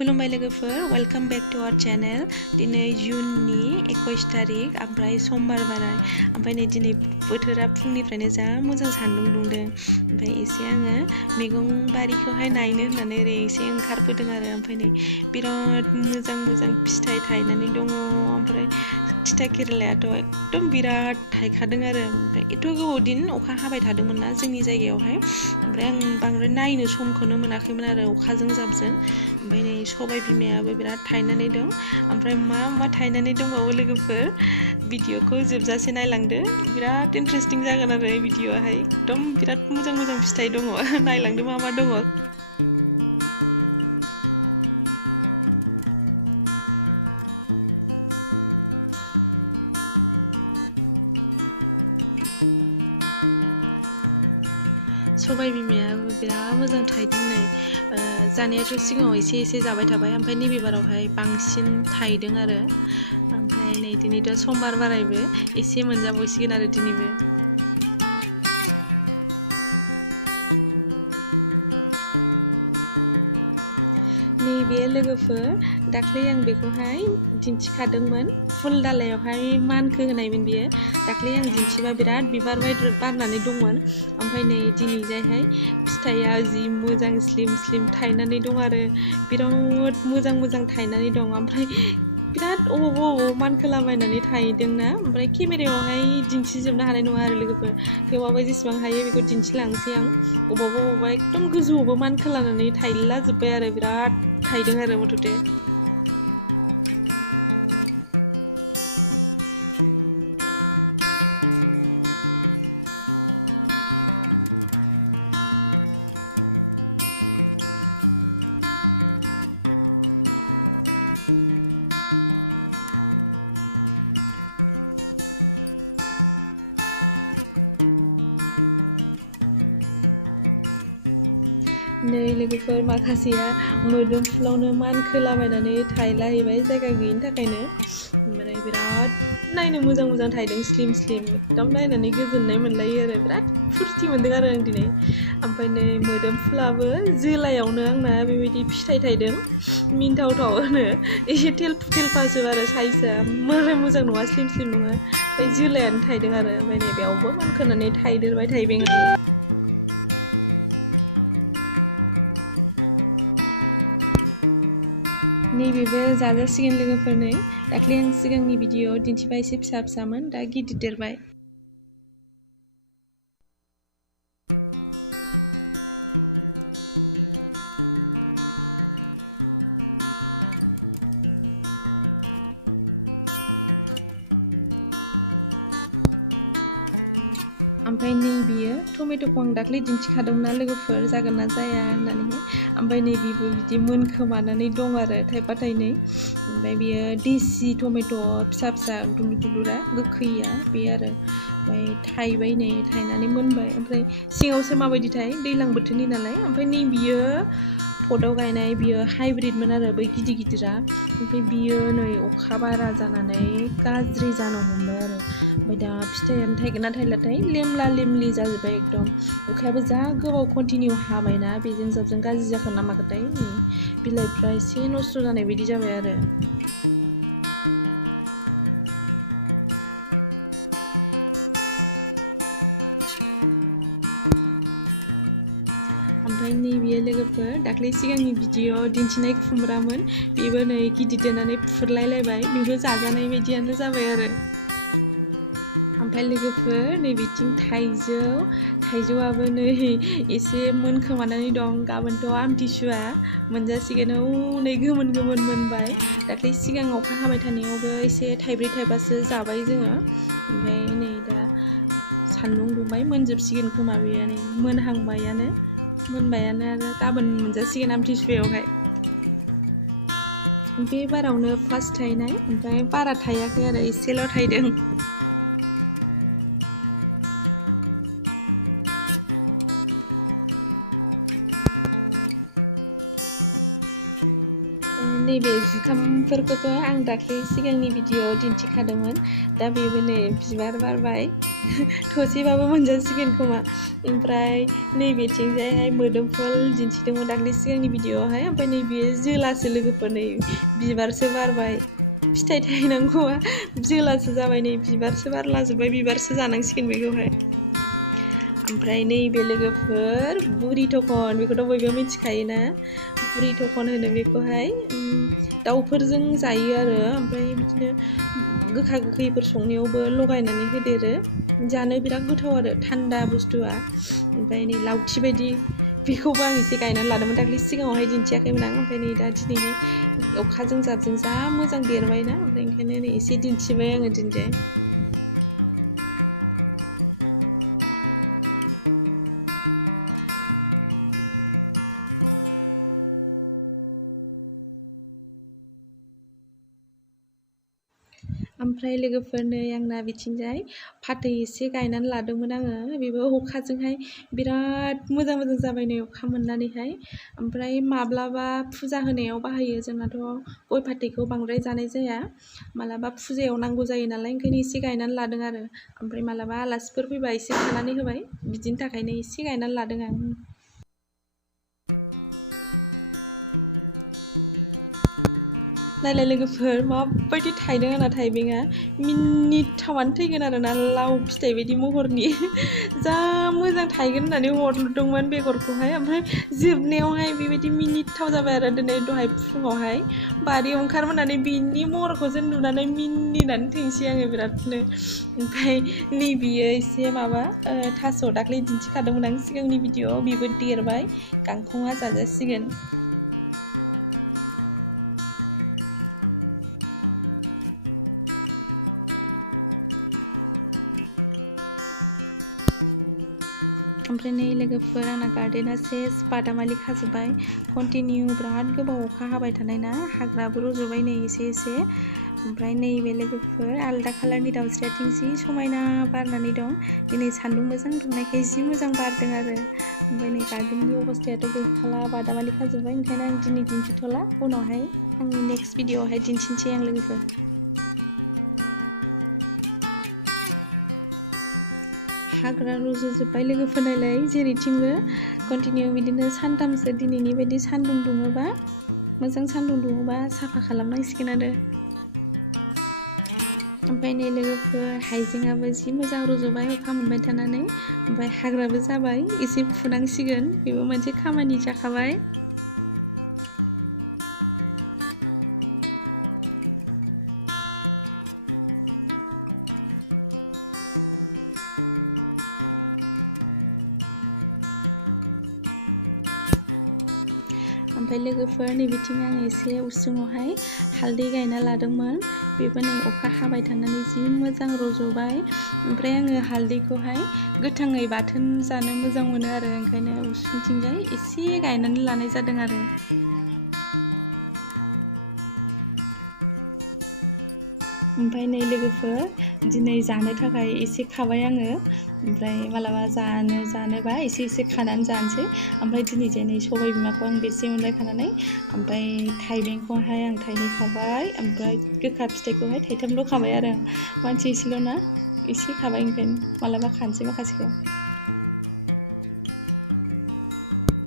खुलुमबाय लोगोफोर, welcome back to our channel. दिनै जुननि 21 तारिख ओमफ्राय समबार बाराय। ओमफ्राय नै दिनै बोथोरा फुंनिफ्रायनो जा मोजां सान्दुं दुंदों। ओमफ्राय एसे आङो मैगं बारिखौहाय नायनो होननानै ओरै एसे ओंखारबोदों आरो। ओमफ्राय नै बिराद मोजां मोजां फिथाइ थायनानै दङ। ओमफ्राय थिथा केरेलायाथ' एकदम बिराद थायखादों आरो। ओमफ्राय एथ' गोबाव दिन अखा हाबाय थादोंमोन ना जोंनि जायगायावहाय। ओमफ्राय आं बांद्राय नायनो समखौनो मोनाखैमोन आरो अखाजों जाबजों। ओमफ्राय नै सबाय बिमायाबो बिराद थायनानै दं। ओमफ्राय मा थायनानै दंबावो लोगोफोर, भिडिअखौ जोबजासे नायलांदो, बिराद इन्टारेस्टिं जागोन आरो भिडिअआहाय। एकदम बिराद मोजां मोजां फिथाइ दङ, नायलांदो मा दङ। सबाय बिमायाबो बिराद मोजां थायदों नै। जानायाथ' सिगाङाव एसे जाबाय थाबाय, ओमफ्राय नैबे बारावहाय बांसिन थायदों आरो। ओमफ्राय नै दिनैथ' समबार बारायबो, एसे मोनजाबावसिगोन आरो दिनैबो। नैबे लोगोफोर, दाख्लै आं बेखौहाय दिन्थिखादोंमोन, फुल दालायावहाय मानखो होनायमोन बियो। दाख्लै आं दिन्थिबा बिराद बिबार बारनानै दंमोन। ओमफ्राय नै दिनैजायहाय फिथाइया जि मोजां स्लिम थायनानै दं आरो। बिराद मोजां थायनानै दं। ओमफ्राय बिराद अबावबा मानखोलाबायनानै थायदोंना। ओमफ्राय केमेरायावहाय दिन्थिजोबनो हानाय नङा आरो लोगोफोर, थेवबाबो जेसेबां हायो बेखौ दिन्थिलांसै आं। अबावबा एकदम गोजौआवबो मानखोलानानै थायलाजोब्बाय आरो, बिराद थायदों आरो मथथे। नै लोगोफोर, माखासेया मोदोमफुलावनो मानखोलाबायनानै थायलाहैबाय जायगा गैयिनि थाखायनो। ओमफ्राय बिराद नायनो मोजां थायदों, स्लिम एकदम नायनानै गोजोननाय मोनलायो आरो। बिराद फुरथि मोनदों आरो आं दिनै। ओमफ्राय नै मोदोमफुलाबो जोलायावनो आंना बेबायदि फिथाइ थायदों, मिन्थावनो एसे थेलफासो आरो साइजआ, मोजां नङा, स्लिम नङा। ओमफ्राय जोलायानो थायदों आरो। ओमफ्राय नै बेयावबो मानखोनानै थायदेरबाय थाइबेंआ। नैबेबो जाजासिगोन लोगोफोर। नै दाख्लै आं सिगांनि भिडिअ दिन्थिबा एसे फिसामोन, दा गिदिर देरबाय। ओमफ्राय नै बियो टमेट'खौ आं दाख्लै दिन्थिखादोंमोन ना लोगोफोर, जागोन ना जाया होननानैहाय। ओमफ्राय नै बेबो बिदि मोनखोमानानै दं आरो, थाइबा थाइनै। ओमफ्राय बियो देसि टमेट' फिसा दुलुरा गोखैया बे आरो। ओमफ्राय थाइबाय नै, थायनानै मोनबाय। ओमफ्राय सिङावसो माबायदिथाय, दैज्लां बोथोरनि नालाय। ओमफ्राय नै बियो पटआव गायनाय, बियो हाइब्रिदमोन आरो, बै गिदिरा। ओमफ्राय बियो नै अखा बारा जानानै गाज्रि जानो हमबाय आरो। ओमफ्राय दा फिथाइयानो थायगोन ना थायलाथाय, लेमलि जाजोब्बाय एकदम। अखायाबो जा गोबाव कन्टिनिउ हाबायना, बेजों जाबजों गाज्रि जाखो ना माखोथाय, बिलाइफ्रा एसे नस्थ' जानाय बायदि जाबाय आरो। ओमफ्राय नैबे लोगोफोर, दाख्लै सिगांनि भिडिअ दिन्थिनाय खुमब्रामोन, बेबो नै गिदिर देरनानै फुरलायलायबाय, बेबो जाजानाय बायदियानो जाबाय आरो। ओमफ्राय लोगोफोर, नैबेथिं थाइजौआबो नै एसे मोनखोमानानै दं। गाबोनथ' आमथिसुवा, मोनजासिगोन। नै गोमोन मोनबाय। दाख्लै सिगां अखा हाबाय थानायावबो एसे थाइब्रै थाइबासो जाबाय जोङो। ओमफ्राय नै दा सान्दुं दुंबाय, मोनजोबसिगोन खोमा बेयो, नै मोनबायानो आरो, गाबोन मोनजासिगोन आमथिसुवायावहाय। बे बारावनो फार्स्ट थायनाय, ओमफ्राय बारा थायाखै आरो, एसेल' थायदों। नैबे जुखामफोरखौथ' आं दाख्लै सिगांनि भिडिअ दिन्थिखादोंमोन। दा बेबो नै बिबार बारबाय, थसेबाबो मोनजासिगोन खोमा। ओमफ्राय नैबेथिंजायहाय मोदोमफुल दिन्थिदोंमोन दाख्लै सिगांनि भिडिअआवहाय, ओमफ्राय नैबे जोलासो लोगोफोर, नै बिबारसो बारबाय। फिथाइ थायनांगौआ जोलासो जाबाय, नै बिबारसो बारलाजोब्बाय, बिबारसो जानांसिगोन बेखौहाय। ओमफ्राय नैबे लोगोफोर बुरि थखन, बेखौथ' बयबो मिथिखायोना, बुरि थखन होनो बेखौहाय। दाउफोरजों जायो आरो, ओमफ्राय बिदिनो गोखा गोखैफोर संनायावबो लगायनानै होदेरो। जानो बिराद गोथाव आरो, थान्दा बुस्थुआ। ओमफ्राय नै लावथि बायदि, बेखौबो आं एसे गायनानै लादोंमोन दाख्लै सिगाङावहाय दिन्थियाखैमोन आं। ओमफ्राय नै दा दिनैहाय अखाजों जाबजों जा मोजां देरबायना, ओमफ्राय ओंखायनो नै एसे दिन्थिबाय आङो दिनैजाय। ओमफ्राय लोगोफोर, नै आंना बिथिंजाय फाथै एसे गायनानै लादोंमोन आङो, बेबो अखाजोंहाय बिराद मोजां मोजां जाबाय नै अखा मोननानैहाय। ओमफ्राय माब्लाबा फुजा होनायाव बाहायो, जोंनाथ' गय फाथैखौ बांद्राय जानाय जाया, मालाबा फुजायाव नांगौ जायो नालाय, ओंखायनो एसे गायनानै लादों आरो। ओमफ्राय मालाबा आलासिफोर फैबा एसे खानानै होबाय, बिदिनि थाखायनो एसे गायनानै लादों आं। नायलाय लोगोफोर, माबायदि थायदों आंना थाइबेंआ, मिनिथावानो थैगोन आरो ना, लाव फिथाइ बायदि महरनि। जा मोजां थायगोन होननानै हरदोंमोन बेगरखौहाय, ओमफ्राय जोबनायावहाय बेबायदि मिनिथाव जाबाय आरो। दहाय फुङावहाय बारियाव ओंखारबोनानै बिनि महरखौसो नुनानै मिनिनानै थैनोसै आङो बिरादनो। ओमफ्राय नैबेयो एसे माबा थास' दाख्लै दिन्थिखादोंमोन आं सिगांनि भिडिअआव, बेबो देरबाय, गांखंआ जाजासिगोन। ओमफ्राय नै लोगोफोर, आंना गार्डेना सेस बादामालि खाजोब्बाय। कन्टिनिउ बिराद गोबाव अखा हाबाय थानाय ना, हाग्राबो रज'बाय नै एसे एसे। ओमफ्राय नैबे लोगोफोर, आलदा कालारनि दाउस्रियाथिं जि समायना बारनानै दं। दिनै सान्दुं मोजां दुंनायखाय जि मोजां बारदों आरो। ओमफ्राय नै गार्डेननि अबस्थायाथ' गैखाला, बादामालि खाजोब्बाय, ओंखायनो आं दिनै दिन्थिथ'ला, उनावहाय आंनि नेक्स्ट भिडिअआवहाय दिन्थिनोसै आं लोगोफोर। हाग्रा रज'जोब्बाय लोगोफोर, नायलाय जेरैथिंबो कन्टिनिउ बिदिनो सानथामसो दिनैनि बायदि सान्दुं दुङोबा, मोजां सान्दुं दुङोबा साफा खालामनांसिगोन आरो। ओमफ्राय नै लोगोफोर, हाइजेंआबो जि मोजां रज'बाय अखा मोनबाय थानानै। ओमफ्राय हाग्राबो जाबाय, एसे फुनांसिगोन, बेबो मोनसे खामानि जाखाबाय। ओमफ्राय लोगोफोर, नैबिथिं आं एसे उसुङावहाय हालदै गायना लादोंमोन, बेबो नै अखा हाबाय थानानै जि मोजां रज'बाय। ओमफ्राय आङो हालदैखौहाय गोथाङै बाथोन जानो मोजां मोनो आरो, ओंखायनो उसुंथिंजाय एसे गायनानै लानाय जादों आरो। ओमफ्राय नै लोगोफोर, दिनै जानो थाखाय एसे खाबाय आङो, ओमफ्राय मालाबा जानोबा एसे एसे खानानै जानोसै। ओमफ्राय दिनैजाय नै सबाय बिमाखौ आं बेसे मोनबाय खानानै, ओमफ्राय थाइबेंखौहाय आं थाइनै खाबाय, ओमफ्राय गोखा फिथाइखौहाय थाइथामल' खाबाय आरो। मानसि एसेल' ना, एसे खाबाय, ओंखायनो मालाबा खानोसै माखासेखौ।